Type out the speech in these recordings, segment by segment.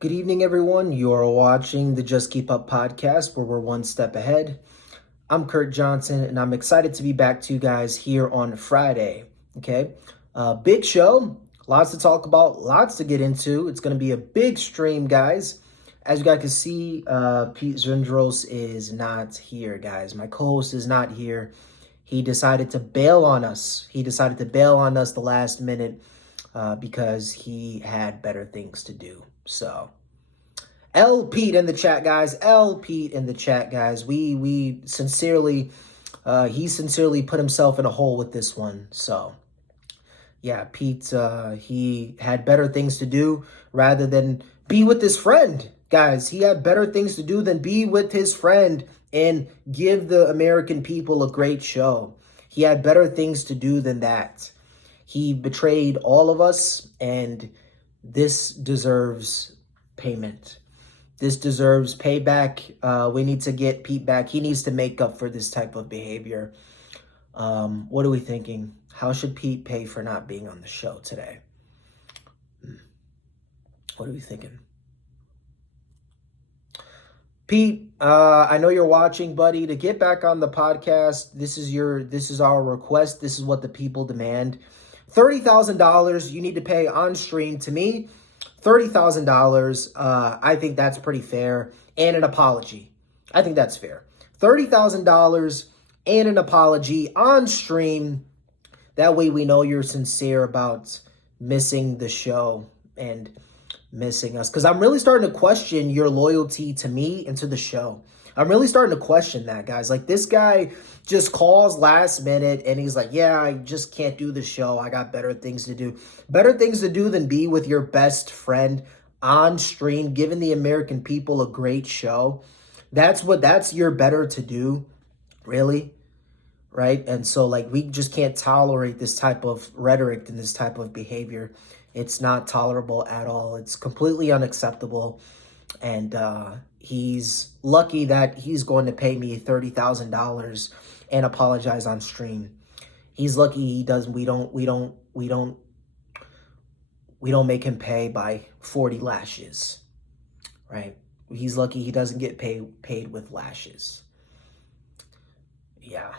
Good evening, everyone. You're watching the Just Keep Up podcast, where we're one step ahead. I'm Kurt Johnson, and I'm excited to be back to you guys here on Friday. Okay, big show, lots to talk about, lots to get into. It's going to be a big stream, guys. As you guys can see, Pete Zundros is not here, guys. My co-host is not here. He decided to bail on us. He decided to bail on us the last minute because he had better things to do. So, L Pete in the chat, guys. L Pete in the chat, guys. We sincerely, he sincerely put himself in a hole with this one. So, yeah, Pete, he had better things to do rather than be with his friend, guys. He had better things to do than be with his friend and give the American people a great show. He had better things to do than that. He betrayed all of us, and this deserves payment. This deserves payback. We need to get Pete back. He needs to make up for this type of behavior. What are we thinking? How should Pete pay for not being on the show today? What are we thinking? Pete, I know you're watching, buddy. To get back on the podcast, this is our request. This is what the people demand. $30,000 you need to pay on stream to me. $30,000. I think that's pretty fair, and an apology. I think that's fair. $30,000 and an apology on stream. That way we know you're sincere about missing the show and missing us, because I'm really starting to question your loyalty to me and to the show. I'm really starting to question that, guys. Like, this guy just calls last minute and he's like, yeah, I just can't do the show. I got better things to do. Better things to do than be with your best friend on stream, giving the American people a great show. That's your better to do, really, right? And so, like, we just can't tolerate this type of rhetoric and this type of behavior. It's not tolerable at all. It's completely unacceptable. And he's lucky that he's going to pay me $30,000 and apologize on stream. He's lucky he doesn't. We don't make him pay by 40 lashes, right? He's lucky he doesn't get paid with lashes. Yeah.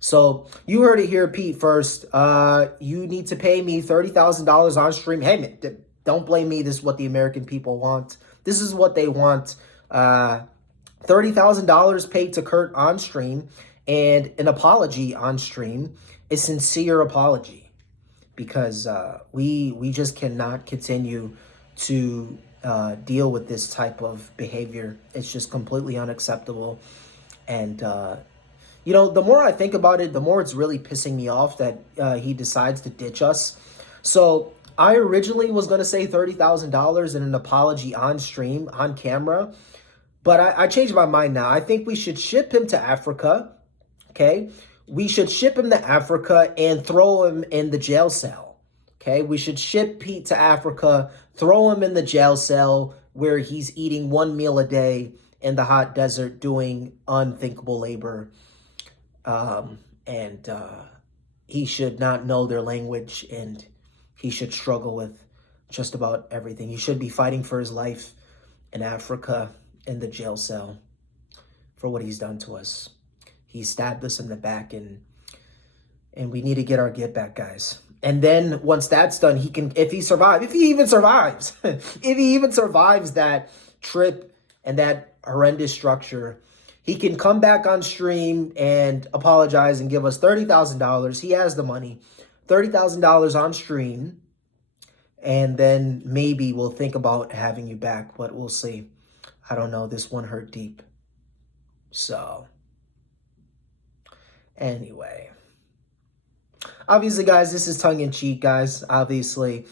So you heard it here, Pete, first. You need to pay me $30,000 on stream. Hey, man, don't blame me. This is what the American people want. This is what they want. $30,000 paid to Kurt on stream, and an apology on stream, a sincere apology, because we just cannot continue to deal with this type of behavior. It's just completely unacceptable. And the more I think about it, the more it's really pissing me off that he decides to ditch us. So I originally was going to say $30,000 and an apology on stream, on camera, but I changed my mind now. I think we should ship him to Africa, okay? We should ship him to Africa and throw him in the jail cell, okay? We should ship Pete to Africa, throw him in the jail cell where he's eating one meal a day in the hot desert doing unthinkable labor. And he should not know their language, and he should struggle with just about everything. He should be fighting for his life in Africa in the jail cell for what he's done to us. He stabbed us in the back, and we need to get our get back, guys. And then once that's done, he can, if he even survives, if he even survives that trip and that horrendous structure, he can come back on stream and apologize and give us $30,000. He has the money, $30,000 on stream. And then maybe we'll think about having you back, but we'll see. I don't know. This one hurt deep. So, anyway. Obviously, guys, this is tongue-in-cheek, guys. Obviously.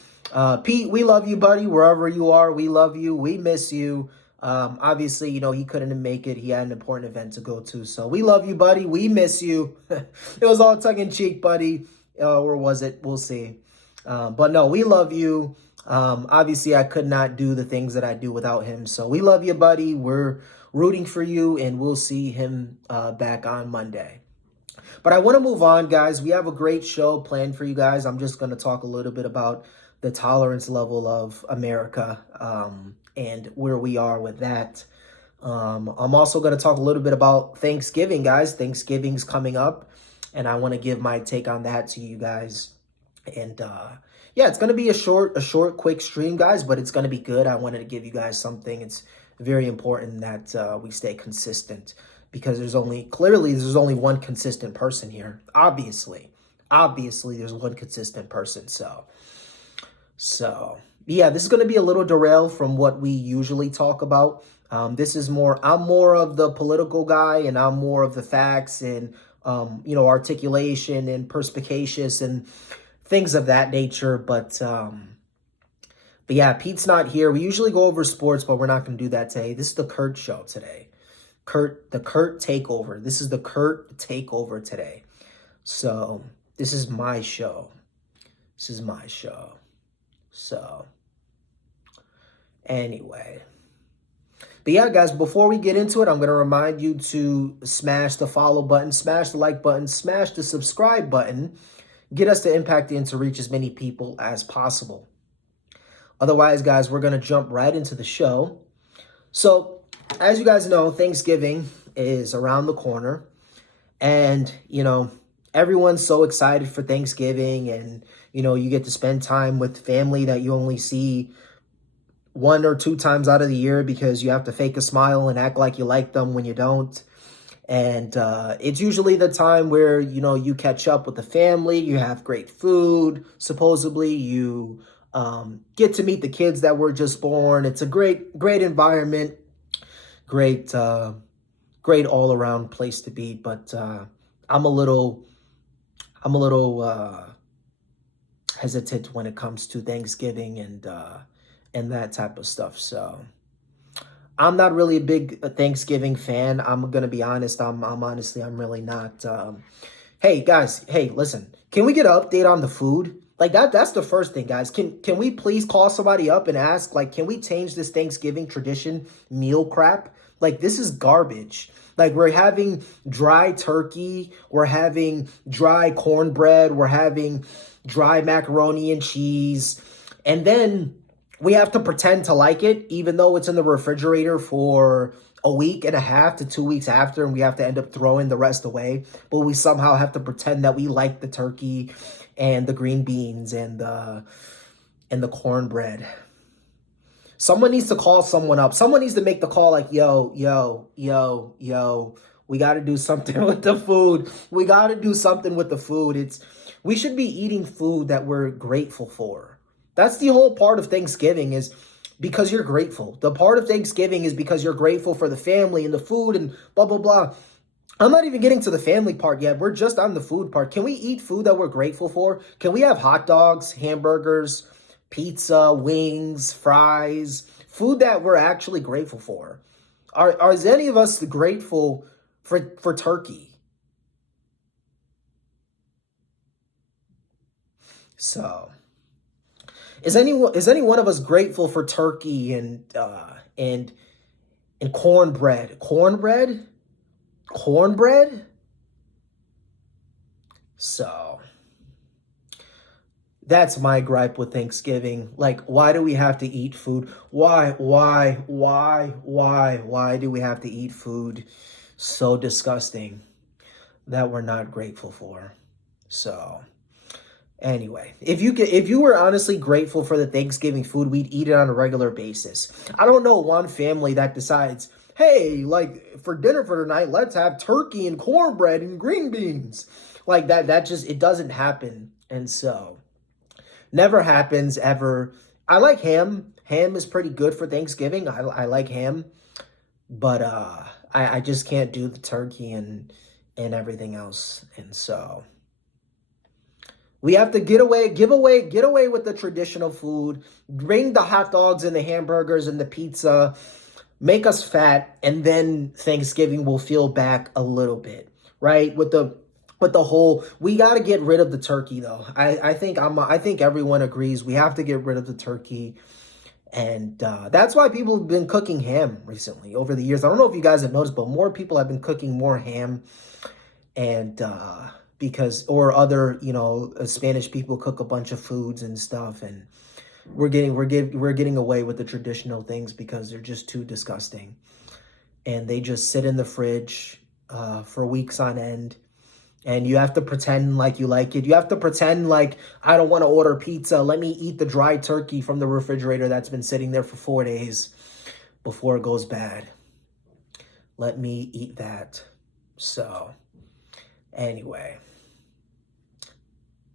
Pete, we love you, buddy. Wherever you are, we love you. We miss you. Obviously, he couldn't make it. He had an important event to go to. So we love you, buddy. We miss you. It was all tongue-in-cheek, buddy. Or was it? We'll see. But no, we love you. Obviously, I could not do the things that I do without him. So we love you, buddy. We're rooting for you, and we'll see him back on Monday. But I want to move on, guys. We have a great show planned for you guys. I'm just going to talk a little bit about the tolerance level of America and where we are with that. I'm also going to talk a little bit about Thanksgiving, guys. Thanksgiving's coming up, and I want to give my take on that to you guys. And yeah, it's going to be a short, quick stream, guys, but it's going to be good. I wanted to give you guys something. It's very important that we stay consistent because there's only one consistent person here. Obviously, there's one consistent person. So yeah, this is going to be a little derailed from what we usually talk about. I'm more of the political guy, and I'm more of the facts and, articulation and perspicacious and things of that nature. But yeah, Pete's not here. We usually go over sports, but we're not going to do that today. This is the Kurt show today. The Kurt takeover. This is the Kurt takeover today. So this is my show. So anyway. But yeah, guys, before we get into it, I'm going to remind you to smash the follow button, smash the like button, smash the subscribe button. Get us to impact and to reach as many people as possible. Otherwise, guys, we're going to jump right into the show. So, as you guys know, Thanksgiving is around the corner. And, everyone's so excited for Thanksgiving. And, you get to spend time with family that you only see 1 or 2 times out of the year because you have to fake a smile and act like you like them when you don't. And it's usually the time where, you catch up with the family, you have great food, supposedly, you get to meet the kids that were just born. It's a great environment, great all around place to be. But I'm a little hesitant when it comes to Thanksgiving and that type of stuff. So I'm not really a big Thanksgiving fan. I'm going to be honest. I'm really not. Hey guys, listen, can we get an update on the food? Like that's the first thing, guys. Can we please call somebody up and ask, like, can we change this Thanksgiving tradition meal crap? Like, this is garbage. Like, we're having dry turkey, we're having dry cornbread, we're having dry macaroni and cheese, and then we have to pretend to like it, even though it's in the refrigerator for a week and a half to 2 weeks after, and we have to end up throwing the rest away. But we somehow have to pretend that we like the turkey and the green beans and the cornbread. Someone needs to call someone up. Someone needs to make the call like, yo, we got to do something with the food. We got to do something with the food. We should be eating food that we're grateful for. That's the whole part of Thanksgiving, is because you're grateful. The part of Thanksgiving is because you're grateful for the family and the food and blah, blah, blah. I'm not even getting to the family part yet. We're just on the food part. Can we eat food that we're grateful for? Can we have hot dogs, hamburgers, pizza, wings, fries, food that we're actually grateful for? Is any of us grateful for turkey? So, is any one of us grateful for turkey and cornbread? Cornbread? So that's my gripe with Thanksgiving. Like, why do we have to eat food? Why do we have to eat food so disgusting that we're not grateful for? So anyway, if you were honestly grateful for the Thanksgiving food, we'd eat it on a regular basis. I don't know one family that decides, hey, like, for dinner for tonight, let's have turkey and cornbread and green beans. Like that just, it doesn't happen. And so, never happens ever. I like ham. Ham is pretty good for Thanksgiving. I like ham. But I just can't do the turkey and everything else. And so we have to get away with the traditional food, bring the hot dogs and the hamburgers and the pizza, make us fat, and then Thanksgiving will feel back a little bit, right? With the whole, we got to get rid of the turkey though. I think everyone agrees we have to get rid of the turkey. And that's why people have been cooking ham recently over the years. I don't know if you guys have noticed, but more people have been cooking more ham, and because, or other, Spanish people cook a bunch of foods and stuff. And we're getting away with the traditional things because they're just too disgusting, and they just sit in the fridge for weeks on end. And you have to pretend like you like it. You have to pretend like, I don't want to order pizza. Let me eat the dry turkey from the refrigerator that's been sitting there for 4 days before it goes bad. Let me eat that. So, anyway.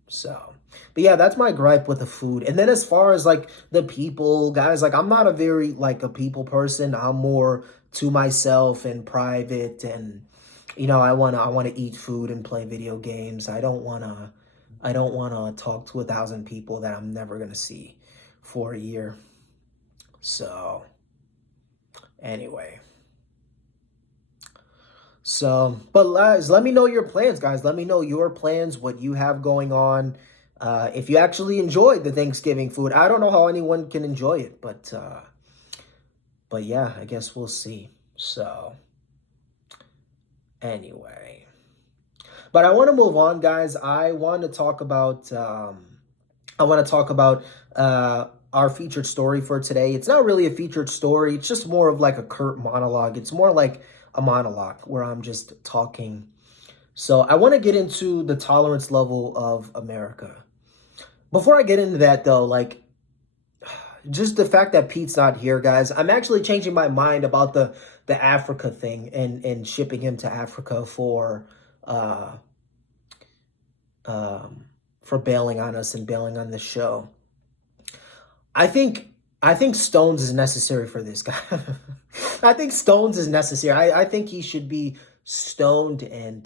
So, but yeah, that's my gripe with the food. And then as far as like the people, guys, like I'm not a very like a people person. I'm more to myself and private, and I want to eat food and play video games. I don't want to talk to 1,000 people that I'm never going to see for a year. So, anyway. So, but guys, let me know your plans, guys. Let me know your plans, what you have going on. If you actually enjoyed the Thanksgiving food, I don't know how anyone can enjoy it, but yeah, I guess we'll see. So, anyway, but I want to move on, guys. I want to talk about our featured story for today. It's not really a featured story. It's just more of like a Kurt monologue. It's more like a monologue where I'm just talking. So I want to get into the tolerance level of America. Before I get into that, though, like just the fact that Pete's not here, guys, I'm actually changing my mind about the Africa thing and shipping him to Africa uh for bailing on us and bailing on the show. I think I think Stones is necessary for this guy. I think Stones is necessary. I think he should be stoned, and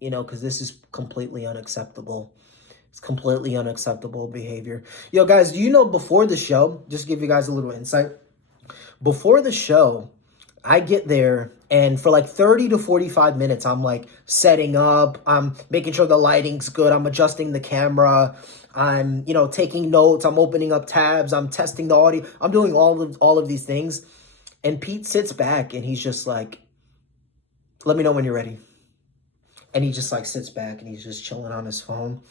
because this is completely unacceptable. It's completely unacceptable behavior. Yo, guys, do you know before the show, just to give you guys a little insight, before the show, I get there and for like 30 to 45 minutes, I'm like setting up, I'm making sure the lighting's good, I'm adjusting the camera, I'm, taking notes, I'm opening up tabs, I'm testing the audio, I'm doing all of these things. And Pete sits back and he's just like, let me know when you're ready. And he just like sits back and he's just chilling on his phone.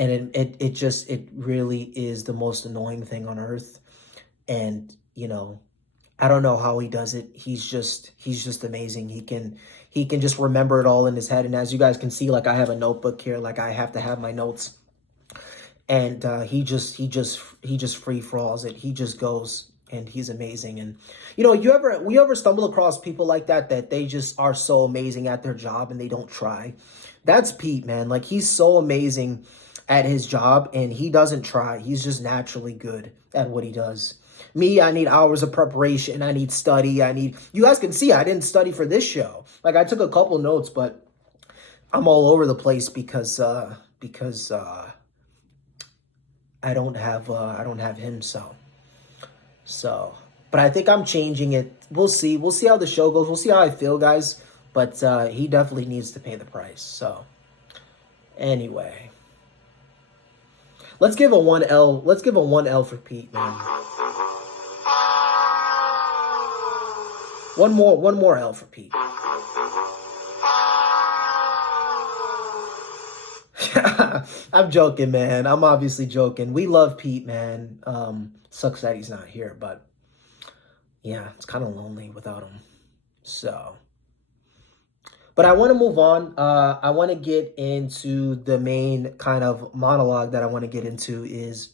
And it really is the most annoying thing on earth. And, I don't know how he does it. He's just amazing. He can just remember it all in his head. And as you guys can see, like I have a notebook here, like I have to have my notes. And he just free falls it. He just goes, and he's amazing. And you ever stumble across people like that they just are so amazing at their job and they don't try. That's Pete, man. Like he's so amazing at his job and he doesn't try. He's just naturally good at what he does. Me, I need hours of preparation. I need study. You guys can see I didn't study for this show. Like I took a couple notes, but I'm all over the place because I don't have him. So, but I think I'm changing it. We'll see. We'll see how the show goes. We'll see how I feel, guys. But he definitely needs to pay the price. So, anyway, let's give a 1L. Let's give a 1L for Pete, man. One more L for Pete. I'm joking, man. I'm obviously joking. We love Pete, man. Sucks that he's not here, but yeah, it's kind of lonely without him. So, but I want to move on. I want to get into the main kind of monologue that I want to get into is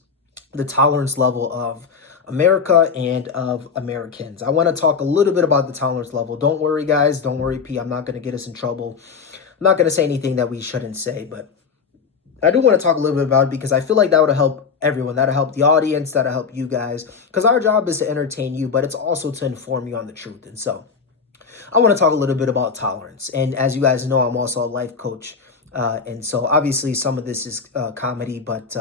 the tolerance level of America and of Americans. I want to talk a little bit about the tolerance level. Don't worry, guys. Don't worry, P. I'm not going to get us in trouble. I'm not going to say anything that we shouldn't say, but I do want to talk a little bit about it because I feel like that would help everyone. That'll help the audience. That'll help you guys. Because our job is to entertain you, but it's also to inform you on the truth. And so I want to talk a little bit about tolerance. And as you guys know, I'm also a life coach. And so obviously some of this is comedy, but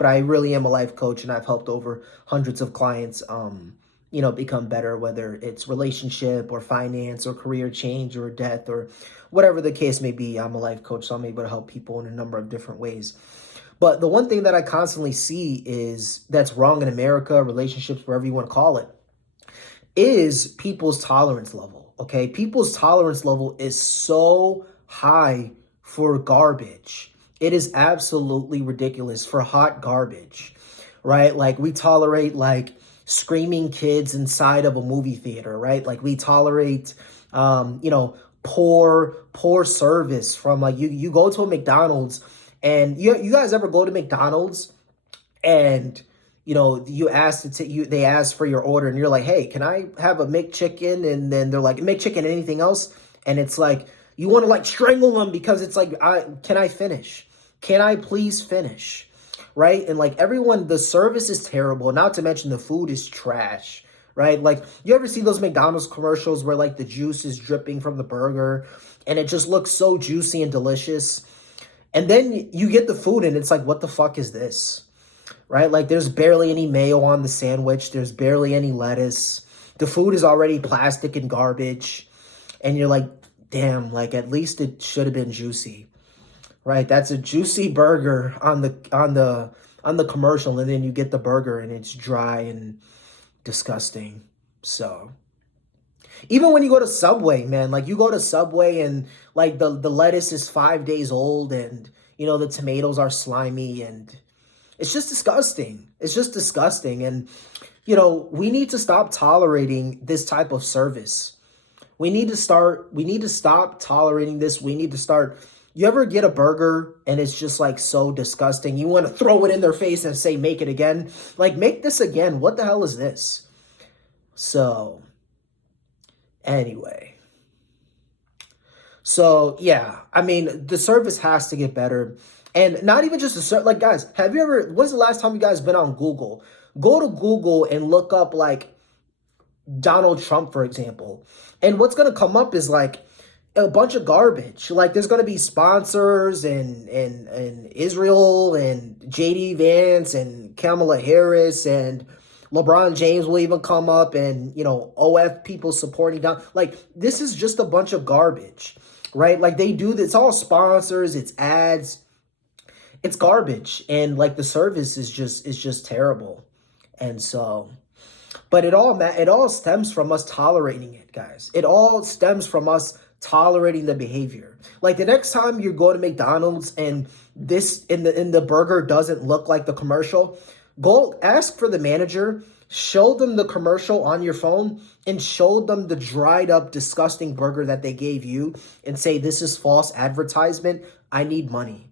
I really am a life coach and I've helped over hundreds of clients, become better, whether it's relationship or finance or career change or death or whatever the case may be. I'm a life coach, so I'm able to help people in a number of different ways. But the one thing that I constantly see is that's wrong in America, relationships, wherever you want to call it, is people's tolerance level. Okay. People's tolerance level is so high for garbage. It is absolutely ridiculous for hot garbage. right? Like we tolerate like screaming kids inside of a movie theater, right? Like we tolerate, you know, poor service from like you go to a McDonald's and you guys ever go to McDonald's and you know you ask they ask for your order and you're like, hey, can I have a McChicken? And then they're like, McChicken, anything else? And it's like you want to like strangle them because it's like, can I finish? Can I please finish? Right? And like everyone, the service is terrible. Not to mention the food is trash. Right? Like you ever see those McDonald's commercials where like the juice is dripping from the burger and it just looks so juicy and delicious? And then you get the food and it's like, what the fuck is this? Right? Like there's barely any mayo on the sandwich. There's barely any lettuce. The food is already plastic and garbage. And you're like, damn, like at least it should have been juicy. Right? That's a juicy burger on the commercial, and then you get the burger and it's dry and disgusting. So even when you go to Subway, man, like you go to Subway and like the lettuce is 5 days old and you know the tomatoes are slimy and it's just disgusting. It's just disgusting. And you know, we need to stop tolerating this type of service. We need to stop tolerating this. We need to start. You ever get a burger and it's just like so disgusting? You want to throw it in their face and say, make it again. Like, make this again. What the hell is this? So, anyway. So, yeah. I mean, the service has to get better. And not even just the service. Like, guys, when's the last time you guys been on Google? Go to Google and look up, like, Donald Trump, for example. And what's going to come up is, like, a bunch of garbage. Like there's going to be sponsors and Israel and JD Vance and Kamala Harris and LeBron James will even come up and, you know, OF people supporting down. Like this is just a bunch of garbage, right? Like they do this, it's all sponsors, it's ads, it's garbage. And like the service is just terrible. And so, but it all stems from us tolerating it, guys. It all stems from us tolerating the behavior. Like the next time you go to McDonald's and this in the burger doesn't look like the commercial, go ask for the manager, show them the commercial on your phone and show them the dried up disgusting burger that they gave you and say, this is false advertisement. I need money.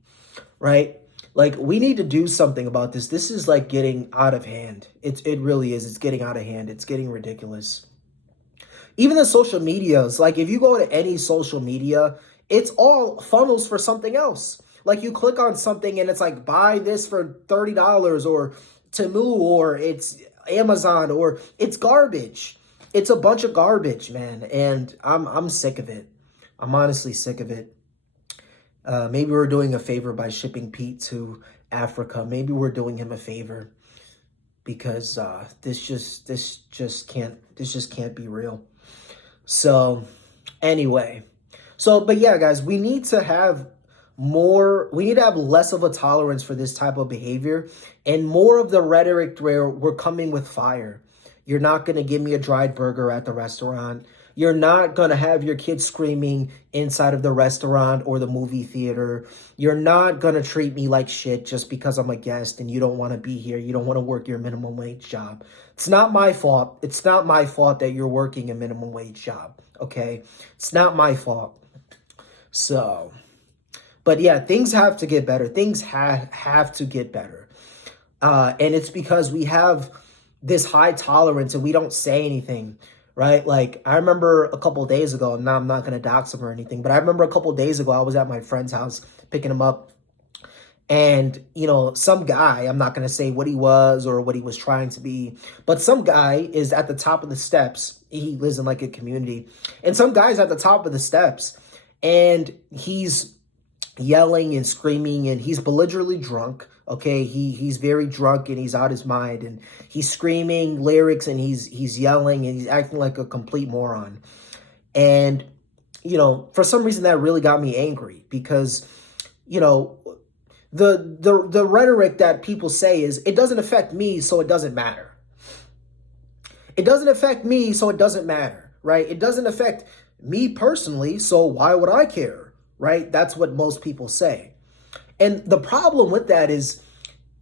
Right? Like we need to do something about this. This is like getting out of hand. It really is. It's getting out of hand. It's getting ridiculous. Even the social medias, like if you go to any social media, it's all funnels for something else. Like you click on something and it's like, buy this for $30 or Temu or it's Amazon or it's garbage. It's a bunch of garbage, man. And I'm sick of it. I'm honestly sick of it. Maybe we're doing a favor by shipping Pete to Africa. Maybe we're doing him a favor because this just can't be real. So anyway, but yeah, guys, we need to have less of a tolerance for this type of behavior and more of the rhetoric where we're coming with fire. You're not going to give me a dried burger at the restaurant. You're not going to have your kids screaming inside of the restaurant or the movie theater. You're not going to treat me like shit just because I'm a guest and you don't want to be here. You don't want to work your minimum wage job. It's not my fault. It's not my fault that you're working a minimum wage job. Okay? It's not my fault. So, but yeah, things have to get better. Things have to get better. And it's because we have this high tolerance and we don't say anything. Right? Like I remember a couple of days ago, and now I'm not going to dox him or anything, but I remember a couple of days ago, I was at my friend's house picking him up. And, you know, some guy, I'm not going to say what he was or what he was trying to be, but some guy is at the top of the steps. He lives in like a community. And some guy's at the top of the steps and he's yelling and screaming and he's belligerently drunk. Okay, he's very drunk and he's out his mind and he's screaming lyrics and he's yelling and he's acting like a complete moron. And, you know, for some reason that really got me angry because, you know, the rhetoric that people say is it doesn't affect me, so it doesn't matter. It doesn't affect me, so it doesn't matter, right? It doesn't affect me personally, so why would I care, right? That's what most people say. And the problem with that is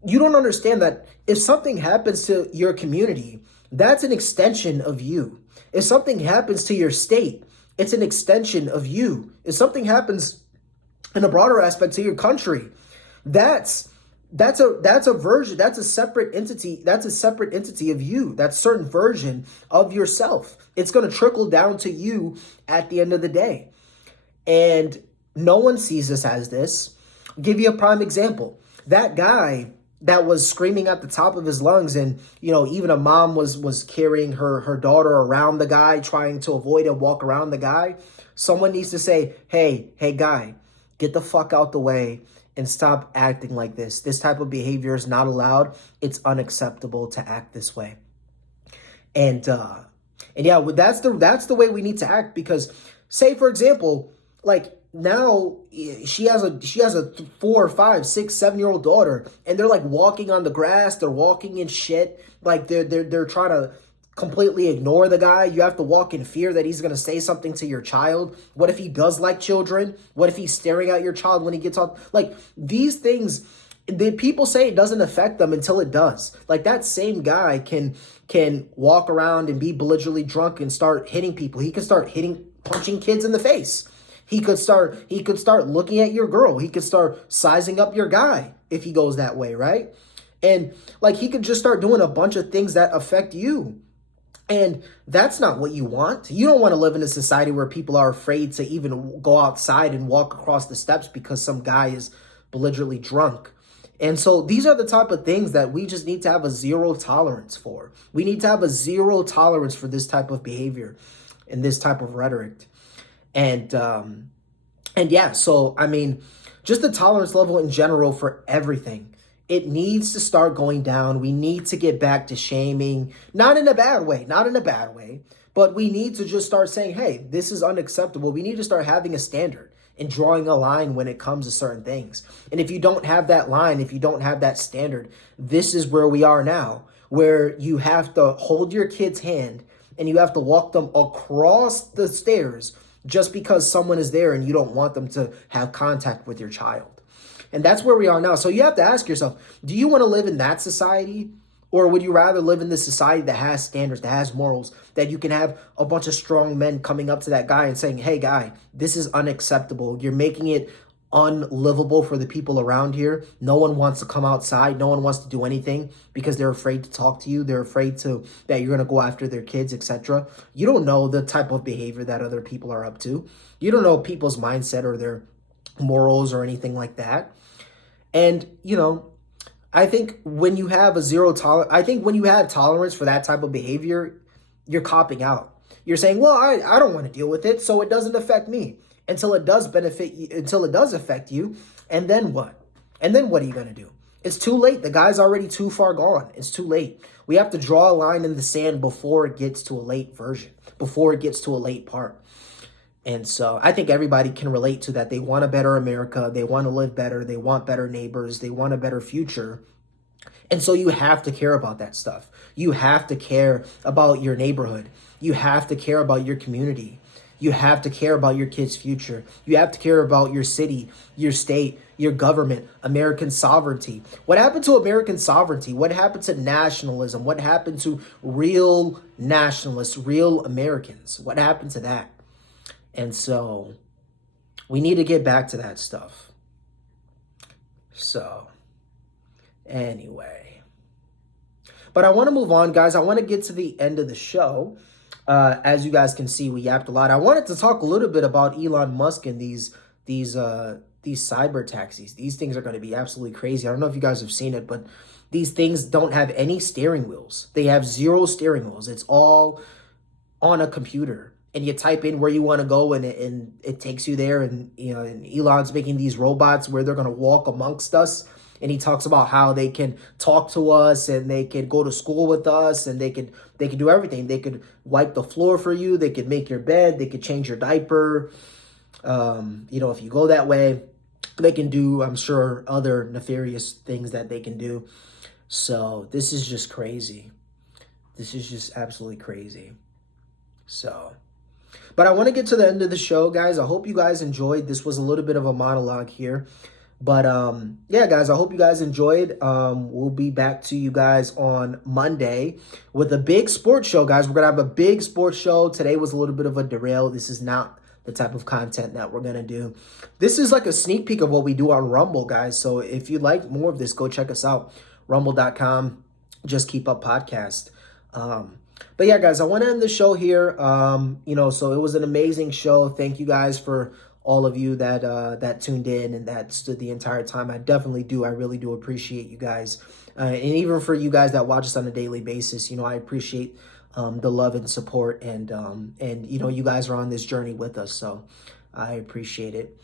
You don't understand that if something happens to your community, that's an extension of you. If something happens to your state, it's an extension of you. If something happens in a broader aspect to your country, that's that's a version, that's a separate entity, that's a separate entity of you. That's a certain version of yourself. It's going to trickle down to you at the end of the day. And no one sees this as this. I'll give you a prime example. That guy that was screaming at the top of his lungs, and even a mom was carrying her daughter around the guy, trying to avoid and walk around the guy. Someone needs to say, hey guy, get the fuck out the way and stop acting like this. This type of behavior is not allowed. It's unacceptable to act this way. And yeah, that's the way we need to act. Because, say for example, like now she has a 4, 5, 6, 7-year-old daughter, and they're like walking on the grass, they're walking in shit, like they're trying to completely ignore the guy. You have to walk in fear that he's going to say something to your child. What if he does like children? What if he's staring at your child when he gets on? Like, these things, the people say it doesn't affect them until it does. Like, that same guy can walk around and be belligerently drunk and start hitting people. He can start punching kids in the face. He could start looking at your girl. He could start sizing up your guy if he goes that way, right? And like, he could just start doing a bunch of things that affect you. And that's not what you want. You don't want to live in a society where people are afraid to even go outside and walk across the steps because some guy is belligerently drunk. And so these are the type of things that we just need to have a zero tolerance for. We need to have a zero tolerance for this type of behavior and this type of rhetoric. And yeah, so I mean, just the tolerance level in general for everything. It needs to start going down. We need to get back to shaming, not in a bad way, but we need to just start saying, hey, this is unacceptable. We need to start having a standard and drawing a line when it comes to certain things. And if you don't have that line, if you don't have that standard, this is where we are now, where you have to hold your kid's hand and you have to walk them across the stairs just because someone is there and you don't want them to have contact with your child. And that's where we are now. So you have to ask yourself, do you want to live in that society? Or would you rather live in this society that has standards, that has morals, that you can have a bunch of strong men coming up to that guy and saying, hey, guy, this is unacceptable. You're making it unlivable for the people around here. No one wants to come outside. No one wants to do anything because they're afraid to talk to you. They're afraid that you're going to go after their kids, etc. You don't know the type of behavior that other people are up to. You don't know people's mindset or their morals or anything like that. And, I think when you have when you have tolerance for that type of behavior, you're copping out. You're saying, well, I don't want to deal with it, so it doesn't affect me until it does affect you. And then what? And then what are you going to do? It's too late. The guy's already too far gone. It's too late. We have to draw a line in the sand before it gets to a late version, before it gets to a late part. And so I think everybody can relate to that. They want a better America. They want to live better. They want better neighbors. They want a better future. And so you have to care about that stuff. You have to care about your neighborhood. You have to care about your community. You have to care about your kids' future. You have to care about your city, your state, your government, American sovereignty. What happened to American sovereignty? What happened to nationalism? What happened to real nationalists, real Americans? What happened to that? And so we need to get back to that stuff. So anyway, but I want to move on, guys. I want to get to the end of the show. As you guys can see, we yapped a lot. I wanted to talk a little bit about Elon Musk and these cyber taxis. These things are going to be absolutely crazy. I don't know if you guys have seen it, but these things don't have any steering wheels. They have 0 steering wheels. It's all on a computer. And you type in where you want to go, and it takes you there. And and Elon's making these robots where they're going to walk amongst us. And he talks about how they can talk to us and they can go to school with us and they can do everything. They could wipe the floor for you. They could make your bed. They could change your diaper. If you go that way, they can do, I'm sure, other nefarious things that they can do. So this is just crazy. This is just absolutely crazy. So, but I want to get to the end of the show, guys. I hope you guys enjoyed. This was a little bit of a monologue here. But yeah, guys, I hope you guys enjoyed. We'll be back to you guys on Monday with a big sports show, guys. We're gonna have a big sports show. Today was a little bit of a derail. This is not the type of content that we're gonna do. This is like a sneak peek of what we do on Rumble, guys. So if you'd like more of this, go check us out. Rumble.com. Just Keep Up Podcast. But yeah, guys, I want to end the show here. So it was an amazing show. Thank you guys for all of you that tuned in and that stood the entire time. I definitely do. I really do appreciate you guys. And even for you guys that watch us on a daily basis, I appreciate the love and support, and you guys are on this journey with us. So I appreciate it.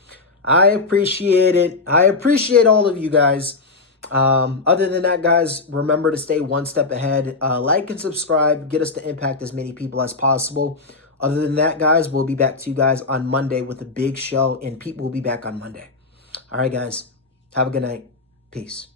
I appreciate it. I appreciate all of you guys. Other than that, guys, remember to stay one step ahead. Like and subscribe. Get us to impact as many people as possible. Other than that, guys, we'll be back to you guys on Monday with a big show, and Pete will be back on Monday. All right, guys. Have a good night. Peace.